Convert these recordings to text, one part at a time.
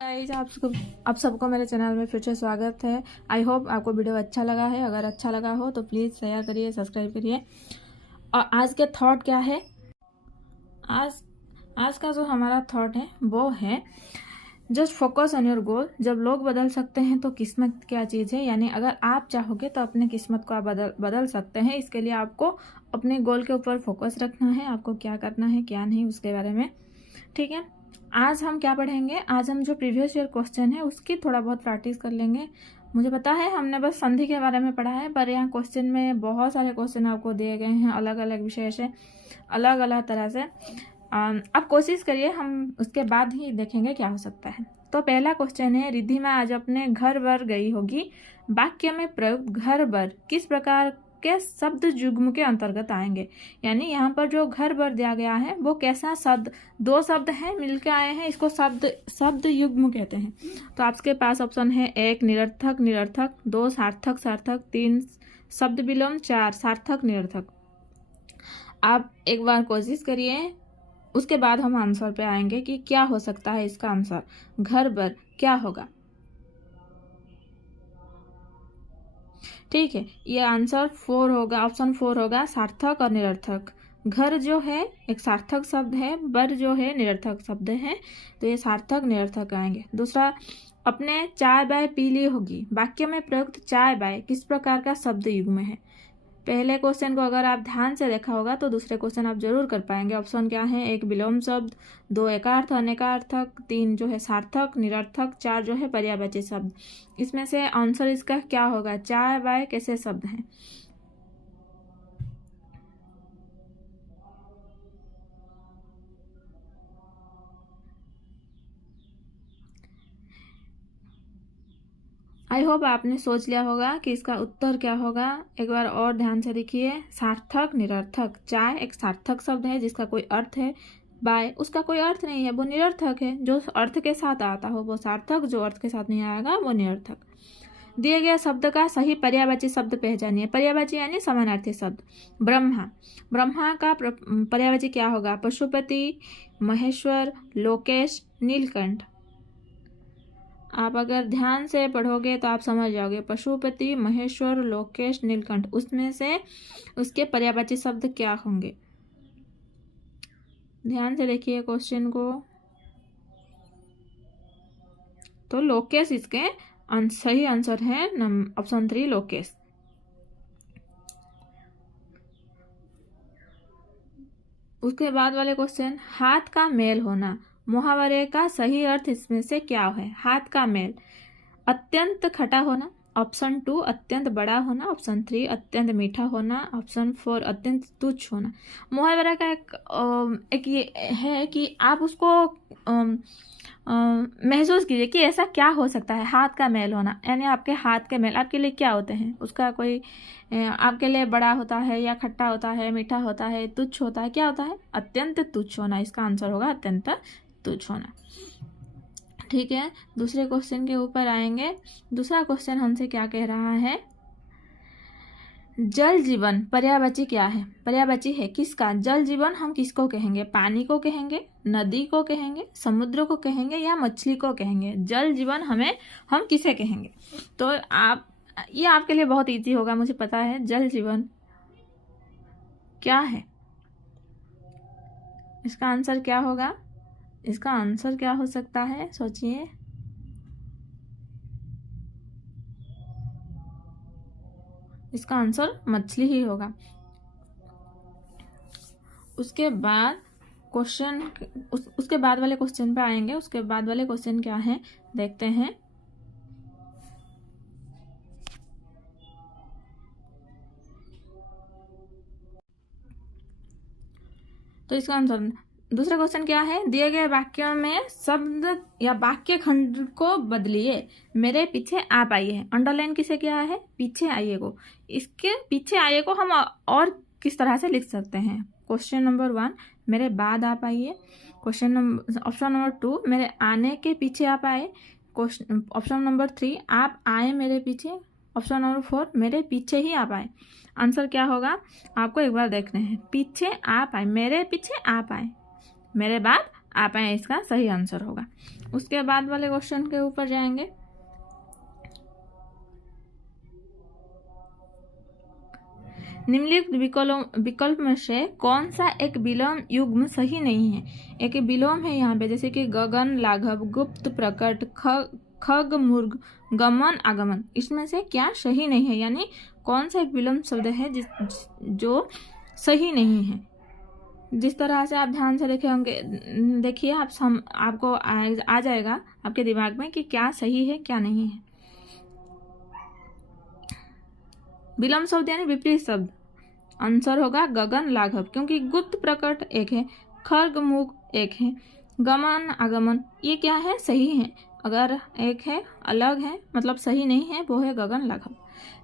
Guys आप सबको मेरे चैनल में फिर से स्वागत है। आई होप आपको वीडियो अच्छा लगा है। अगर अच्छा लगा हो तो प्लीज़ शेयर करिए, सब्सक्राइब करिए। और आज के थॉट क्या है, आज आज का जो हमारा थॉट है वो है just focus on your goal. जब लोग बदल सकते हैं तो किस्मत क्या चीज़ है, यानी अगर आप चाहोगे तो अपने किस्मत को आप बदल सकते हैं। इसके लिए आपको अपने गोल के ऊपर फोकस रखना है, आपको क्या करना है क्या नहीं उसके बारे में। ठीक है, आज हम क्या पढ़ेंगे, आज हम जो प्रीवियस ईयर क्वेश्चन है उसकी थोड़ा बहुत प्रैक्टिस कर लेंगे। मुझे पता है हमने बस संधि के बारे में पढ़ा है, पर यहाँ क्वेश्चन में बहुत सारे क्वेश्चन आपको दिए गए हैं, अलग अलग विषय से, अलग अलग तरह से। आप कोशिश करिए, हम उसके बाद ही देखेंगे क्या हो सकता है। तो पहला क्वेश्चन है, रिद्धिमा आज अपने घर बर गई होगी। वाक्य में प्रयुक्त घर बर किस प्रकार के शब्द युग्म के अंतर्गत आएंगे। यानी यहाँ पर जो घर बर दिया गया है वो कैसा शब्द, दो शब्द हैं मिलकर आए हैं, इसको शब्द युग्म कहते हैं। तो आपके पास ऑप्शन है, 1 निरर्थक निरर्थक, 2 सार्थक सार्थक, 3 शब्द विलोम, 4 सार्थक निरर्थक। आप एक बार कोशिश करिए, उसके बाद हम आंसर पे आएंगे कि क्या हो सकता है इसका आंसर। घर बर क्या होगा, ठीक है। ये आंसर 4 होगा, ऑप्शन 4 होगा, सार्थक और निरर्थक। घर जो है एक सार्थक शब्द है, बर जो है निरर्थक शब्द है, तो ये सार्थक निरर्थक आएंगे। दूसरा, अपने चाय बाय पी ली होगी। वाक्य में प्रयुक्त चाय बाय किस प्रकार का शब्द युग्म है। पहले क्वेश्चन को अगर आप ध्यान से देखा होगा तो दूसरे क्वेश्चन आप जरूर कर पाएंगे। ऑप्शन क्या है, 1 विलोम शब्द, 2 एकार्थ अनेकार्थक, 3 जो है सार्थक निरर्थक, 4 जो है पर्यायवाची शब्द। इसमें से आंसर इसका क्या होगा, चाय बाय कैसे शब्द हैं। आई होप आपने सोच लिया होगा कि इसका उत्तर क्या होगा। एक बार और ध्यान से देखिए, सार्थक निरर्थक। चाय एक सार्थक शब्द है जिसका कोई अर्थ है, बाय उसका कोई अर्थ नहीं है, वो निरर्थक है। जो अर्थ के साथ आता हो वो सार्थक, जो अर्थ के साथ नहीं आएगा वो निरर्थक। दिए गए शब्द का सही पर्यायवाची शब्द पहचानिए। पर्यायवाची यानी समानार्थी शब्द। ब्रह्मा, ब्रह्मा का पर्यायवाची क्या होगा, पशुपति, महेश्वर, लोकेश, नीलकंठ। आप अगर ध्यान से पढ़ोगे तो आप समझ जाओगे, पशुपति, महेश्वर, लोकेश, नीलकंठ, उसमें से उसके पर्यायवाची शब्द क्या होंगे। ध्यान से देखिए क्वेश्चन को। तो लोकेश इसके सही आंसर है, ऑप्शन 3 लोकेश। उसके बाद वाले क्वेश्चन, हाथ का मेल होना। मुहावरे का सही अर्थ इसमें से क्या है। हाथ का मेल, अत्यंत खटा होना, ऑप्शन 2 अत्यंत बड़ा होना, ऑप्शन 3 अत्यंत मीठा होना, ऑप्शन 4 अत्यंत तुच्छ होना। मुहावरा का एक ये है कि आप उसको महसूस कीजिए कि ऐसा क्या हो सकता है। हाथ का मेल होना यानी आपके हाथ के मेल आपके लिए क्या होते हैं, उसका कोई आपके लिए बड़ा होता है या खट्टा होता है, मीठा होता है, तुच्छ होता है, क्या होता है, अत्यंत तुच्छ होना। इसका आंसर होगा अत्यंत तुच्छ होना। ठीक है, दूसरे क्वेश्चन के ऊपर आएंगे। दूसरा क्वेश्चन हमसे क्या कह रहा है, जल जीवन पर्यायवाची क्या है। पर्यायवाची है किसका, जल जीवन हम किसको कहेंगे, पानी को कहेंगे, नदी को कहेंगे, समुद्र को कहेंगे या मछली को कहेंगे। जल जीवन हम किसे कहेंगे। तो ये आपके लिए बहुत इजी होगा, मुझे पता है। जल जीवन क्या है, इसका आंसर क्या होगा, इसका आंसर क्या हो सकता है, सोचिए। इसका आंसर मछली ही होगा। उसके बाद क्वेश्चन उसके बाद वाले क्वेश्चन पे आएंगे। उसके बाद वाले क्वेश्चन क्या है देखते हैं। तो इसका आंसर, दूसरा क्वेश्चन क्या है, दिए गए वाक्यों में शब्द या वाक्य खंड को बदलिए। मेरे पीछे आप आइए है, अंडरलाइन किसे किया है, पीछे आइए को। इसके पीछे आइए को हम और किस तरह से लिख सकते हैं। क्वेश्चन नंबर 1, मेरे बाद आप आइए। ऑप्शन नंबर 2, मेरे आने के पीछे आप आए। ऑप्शन नंबर 3, आप आए मेरे पीछे। ऑप्शन नंबर 4, मेरे पीछे ही आप आए। आंसर क्या होगा आपको एक बार देखना है। पीछे आप आए, मेरे पीछे आप आए, मेरे बाद आ पाए, इसका सही आंसर होगा। उसके बाद वाले क्वेश्चन के ऊपर जाएंगे। निम्नलिखित विकल्प में से कौन सा एक विलोम युग्म सही नहीं है? एक विलोम है यहाँ पे, जैसे कि गगन, लाघव, गुप्त, प्रकट, खग, मूर्ग, गमन, आगमन। इसमें से क्या सही नहीं है, यानी कौन सा एक विलोम शब्द है जो सही नहीं है? जिस तरह से आप ध्यान से देखे होंगे, देखिए आपको आ जाएगा आपके दिमाग में कि क्या सही है क्या नहीं है। विलोम शब्द यानी विपरीत शब्द, आंसर होगा गगन, लाघव, क्योंकि गुप्त, प्रकट एक है, खर्ग, मुग एक है, गमन, आगमन ये क्या है, सही है। अगर एक है अलग है मतलब सही नहीं है, वो है गगन, लाघव।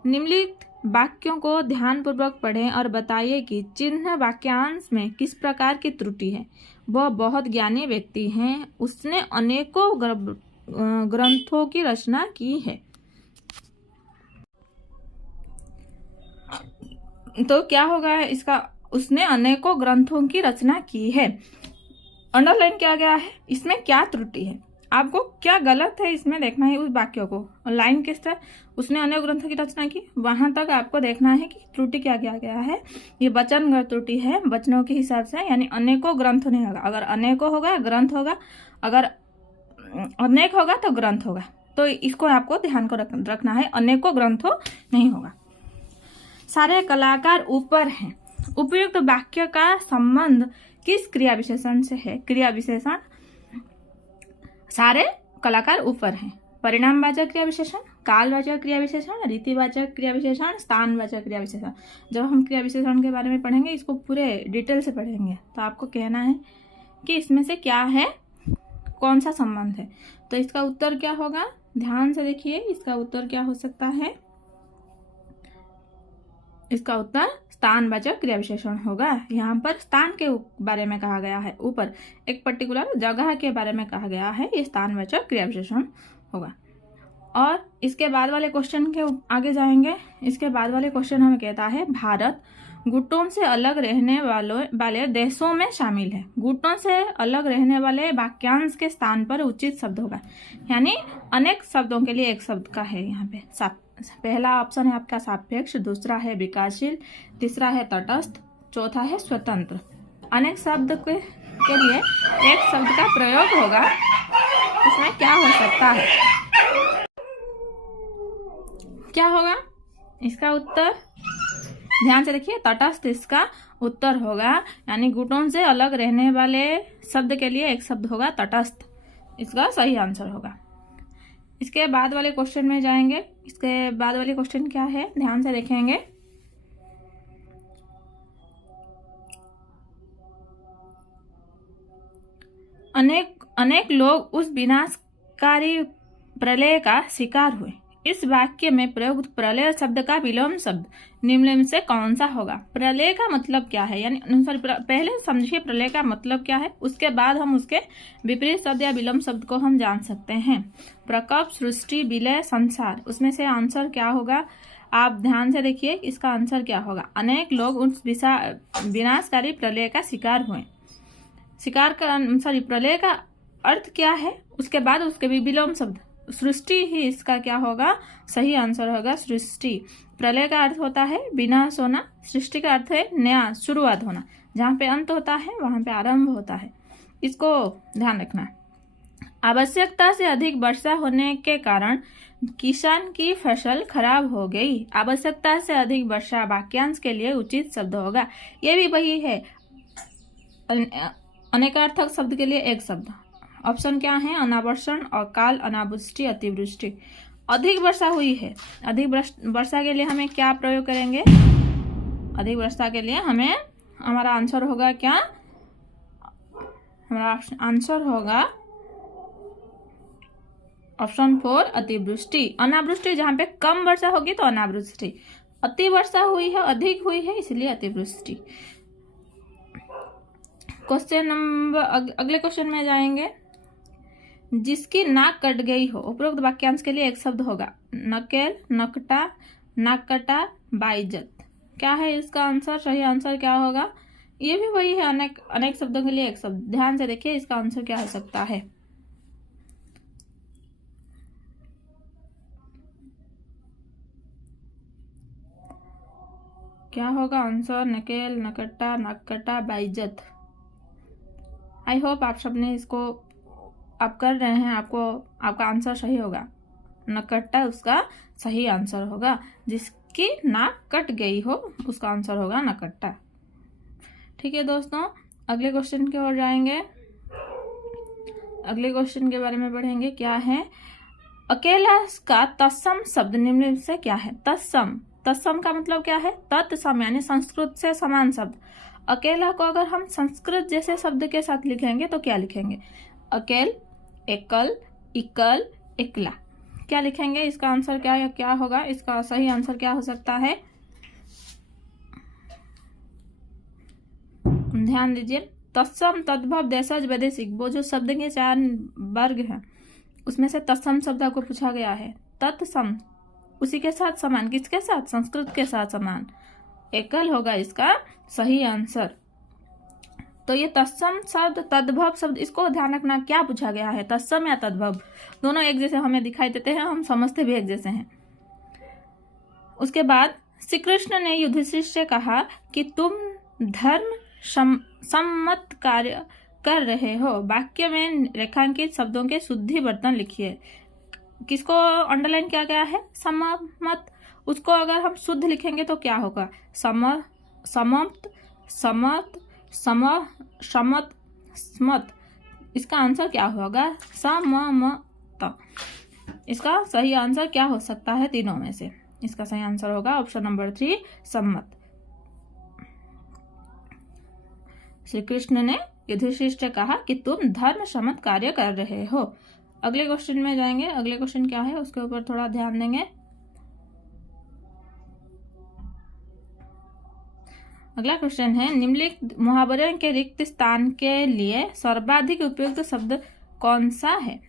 निम्नलिखित वाक्यों को ध्यानपूर्वक पढ़ें और बताइए कि चिन्ह वाक्यांश में किस प्रकार की त्रुटि है। वह बहुत ज्ञानी व्यक्ति हैं, उसने अनेकों ग्रंथों की रचना की है। तो क्या होगा इसका, उसने अनेकों ग्रंथों की रचना की है। अंडरलाइन किया गया है, इसमें क्या त्रुटि है, आपको क्या गलत है इसमें देखना है। उस वाक्य को लाइन किस तरह, उसने अनेक ग्रंथों की रचना की, वहां तक आपको देखना है कि त्रुटि क्या किया गया है। ये वचनगत त्रुटि है, वचनों के हिसाब से, यानी अनेकों ग्रंथ नहीं होगा। अगर अनेकों होगा ग्रंथ होगा, अगर अनेक होगा तो ग्रंथ होगा। तो इसको आपको ध्यान को रखना है, अनेकों ग्रंथों नहीं होगा। सारे कलाकार ऊपर हैं। उपयुक्त वाक्य का संबंध किस क्रिया विशेषण से है? क्रिया विशेषण सारे कलाकार ऊपर हैं। परिणामवाचक क्रिया विशेषण, कालवाचक क्रिया विशेषण, रीतिवाचक क्रिया विशेषण, स्थानवाचक क्रिया विशेषण। जब हम क्रिया विशेषण के बारे में पढ़ेंगे, इसको पूरे डिटेल से पढ़ेंगे, तो आपको कहना है कि इसमें से क्या है, कौन सा संबंध है। तो इसका उत्तर क्या होगा, ध्यान से देखिए, इसका उत्तर क्या हो सकता है। इसका उत्तर स्थानवाचक क्रिया विशेषण होगा। यहाँ पर स्थान के बारे में कहा गया है, ऊपर एक पर्टिकुलर जगह के बारे में कहा गया है, ये स्थानवाचक क्रिया विशेषण होगा। और इसके बाद वाले क्वेश्चन के आगे जाएंगे। इसके बाद वाले क्वेश्चन हमें कहता है, भारत गुटों से अलग रहने वाले देशों में शामिल है। गुटों से अलग रहने वाले वाक्यांश के स्थान पर उचित शब्द होगा, यानी अनेक शब्दों के लिए एक शब्द का है यहाँ पे। पहला ऑप्शन है आपका सापेक्ष, दूसरा है विकासशील, तीसरा है तटस्थ, चौथा है स्वतंत्र। अनेक शब्द के लिए एक शब्द का प्रयोग होगा, इसमें क्या हो सकता है, क्या होगा इसका उत्तर, ध्यान से देखिए। तटस्थ इसका उत्तर होगा, यानी गुटों से अलग रहने वाले शब्द के लिए एक शब्द होगा तटस्थ, इसका सही आंसर होगा। इसके बाद वाले क्वेश्चन में जाएंगे। इसके बाद वाले क्वेश्चन क्या है, ध्यान से देखेंगे। अनेक लोग उस विनाशकारी प्रलय का शिकार हुए। इस वाक्य में प्रयुक्त प्रलय शब्द का विलोम शब्द निम्न में से कौन सा होगा? प्रलय का मतलब क्या है, यानी सॉरी, पहले समझिए प्रलय का मतलब क्या है, उसके बाद हम उसके विपरीत शब्द या विलोम शब्द को हम जान सकते हैं। प्रकोप, सृष्टि, विलय, संसार, उसमें से आंसर क्या होगा, आप ध्यान से देखिए, इसका आंसर क्या होगा। अनेक लोग उस विनाशकारी प्रलय का शिकार हुए। प्रलय का अर्थ क्या है, उसके बाद उसके भी विलोम शब्द सृष्टि ही इसका क्या होगा, सही आंसर होगा सृष्टि। प्रलय का अर्थ होता है विनाश होना, सृष्टि का अर्थ है नया शुरुआत होना, जहाँ पे अंत होता है वहां पे आरंभ होता है, इसको ध्यान रखना। आवश्यकता से अधिक वर्षा होने के कारण किसान की फसल खराब हो गई। आवश्यकता से अधिक वर्षा वाक्यांश के लिए उचित शब्द होगा। ये भी वही है, अनेकार्थक शब्द के लिए एक शब्द। ऑप्शन क्या है, अनावर्षण, अकाल, अनावृष्टि, अतिवृष्टि। अधिक वर्षा हुई है, अधिक वर्षा के लिए हमें क्या प्रयोग करेंगे, अधिक वर्षा के लिए हमें हमारा आंसर होगा क्या, हमारा आंसर होगा ऑप्शन 4 अतिवृष्टि। अनावृष्टि जहां पे कम वर्षा होगी तो अनावृष्टि, अति वर्षा हुई है, अधिक हुई है, इसलिए अतिवृष्टि। क्वेश्चन नंबर अगले क्वेश्चन में जाएंगे। जिसकी नाक कट गई हो, उपरोक्त वाक्यांश के लिए एक शब्द होगा। नकेल, नकटा, नाक कटा, बाइज्जत। क्या है इसका आंसर, सही आंसर क्या होगा, ये भी वही है, अनेक अनेक शब्दों के लिए एक शब्द। ध्यान से देखिए इसका आंसर क्या हो सकता है। क्या होगा आंसर? नकेल, नकट्टा, नक्कटा, बाइज्जत। आई होप आप सबने इसको आप कर रहे हैं, आपको आपका आंसर सही होगा। नकट्टा उसका सही आंसर होगा। जिसकी नाक कट गई हो उसका आंसर होगा नकट्टा। ठीक है दोस्तों, अगले क्वेश्चन की ओर जाएंगे। अगले क्वेश्चन के बारे में पढ़ेंगे। क्या है? अकेला का तत्सम शब्द निम्नलिखित से क्या है? तत्सम, तत्सम का मतलब क्या है? तत्सम यानी संस्कृत से समान शब्द। अकेला को अगर हम संस्कृत जैसे शब्द के साथ लिखेंगे तो क्या लिखेंगे? अकेल, एकल, इकल, एकला। क्या लिखेंगे? इसका आंसर क्या होगा? इसका सही आंसर क्या हो सकता है? ध्यान दीजिए। तत्सम, तद्भव, देशज, वैदेशिक, वो जो शब्द के 4 वर्ग हैं उसमें से तत्सम शब्द आपको पूछा गया है। तत्सम उसी के साथ समान, किसके साथ? संस्कृत के साथ समान। एकल होगा इसका सही आंसर। तो ये तत्सम शब्द, तद्भव शब्द, इसको ध्यान रखना। क्या पूछा गया है? तत्सम या तद्भव? दोनों एक जैसे हमें दिखाई देते हैं, हम समझते भी एक जैसे हैं। उसके बाद श्री कृष्ण ने युधिष्ठिर से कहा कि तुम धर्म सम्मत कार्य कर रहे हो। वाक्य में रेखांकित शब्दों के शुद्धि बर्तन लिखिए। किसको अंडरलाइन किया गया है? सम्मत। उसको अगर हम शुद्ध लिखेंगे तो क्या होगा? समत, समत, समत, स्मत। इसका आंसर क्या होगा? सममत। इसका सही आंसर क्या हो सकता है तीनों में से? इसका सही आंसर होगा ऑप्शन नंबर 3, सम्मत। श्री कृष्ण ने युधिष्ठिर से कहा कि तुम धर्म सम्मत कार्य कर रहे हो। अगले क्वेश्चन में जाएंगे। अगले क्वेश्चन क्या है उसके ऊपर थोड़ा ध्यान देंगे। अगला क्वेश्चन है, निम्नलिखित मुहावरे के रिक्त स्थान के लिए सर्वाधिक उपयुक्त शब्द कौन सा है?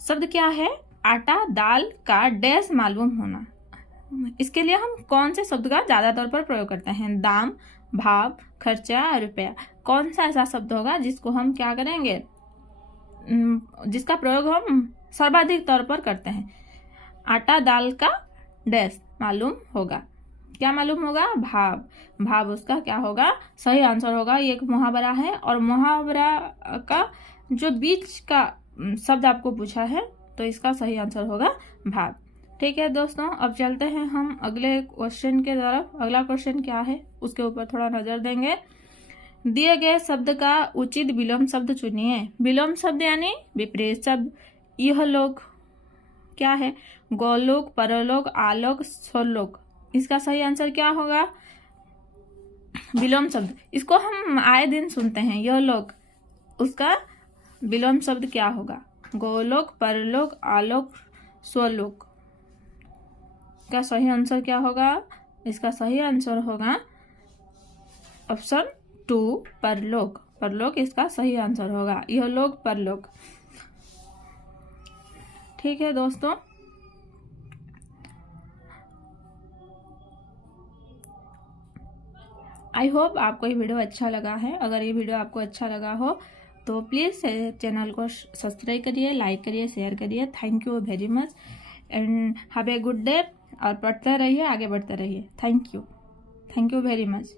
शब्द क्या है? आटा, दाल का डैश मालूम होना। इसके लिए हम कौन से शब्द का ज्यादा तौर पर प्रयोग करते हैं? दाम, भाव, खर्चा, रुपया। कौन सा ऐसा शब्द होगा जिसको हम क्या करेंगे, जिसका प्रयोग हम सर्वाधिक तौर पर करते हैं? आटा दाल का डैश मालूम होगा। क्या मालूम होगा? भाव। भाव उसका क्या होगा? सही आंसर होगा। ये एक मुहावरा है और मुहावरा का जो बीच का शब्द आपको पूछा है तो इसका सही आंसर होगा भाव। ठीक है दोस्तों, अब चलते हैं हम अगले क्वेश्चन के तरफ। अगला क्वेश्चन क्या है उसके ऊपर थोड़ा नजर देंगे। दिए गए शब्द का उचित विलोम शब्द चुनिए। विलोम शब्द यानी विपरीत शब्द। यह लोक क्या है? गोलोक, परलोक, आलोक, स्वलोक। इसका सही आंसर क्या होगा? विलोम शब्द, इसको हम आए दिन सुनते हैं। यह लोक, उसका विलोम शब्द क्या होगा? गोलोक, परलोक, आलोक, स्वलोक। का सही आंसर क्या होगा? इसका सही आंसर होगा ऑप्शन 2, परलोक। परलोक इसका सही आंसर होगा। यह लोक, परलोक। ठीक है दोस्तों, आई होप आपको ये वीडियो अच्छा लगा है। अगर ये वीडियो आपको अच्छा लगा हो तो प्लीज़ चैनल को सब्सक्राइब करिए, लाइक करिए, शेयर करिए। Thank you very much and have a good day. और पढ़ते रहिए, आगे बढ़ते रहिए। Thank you very much.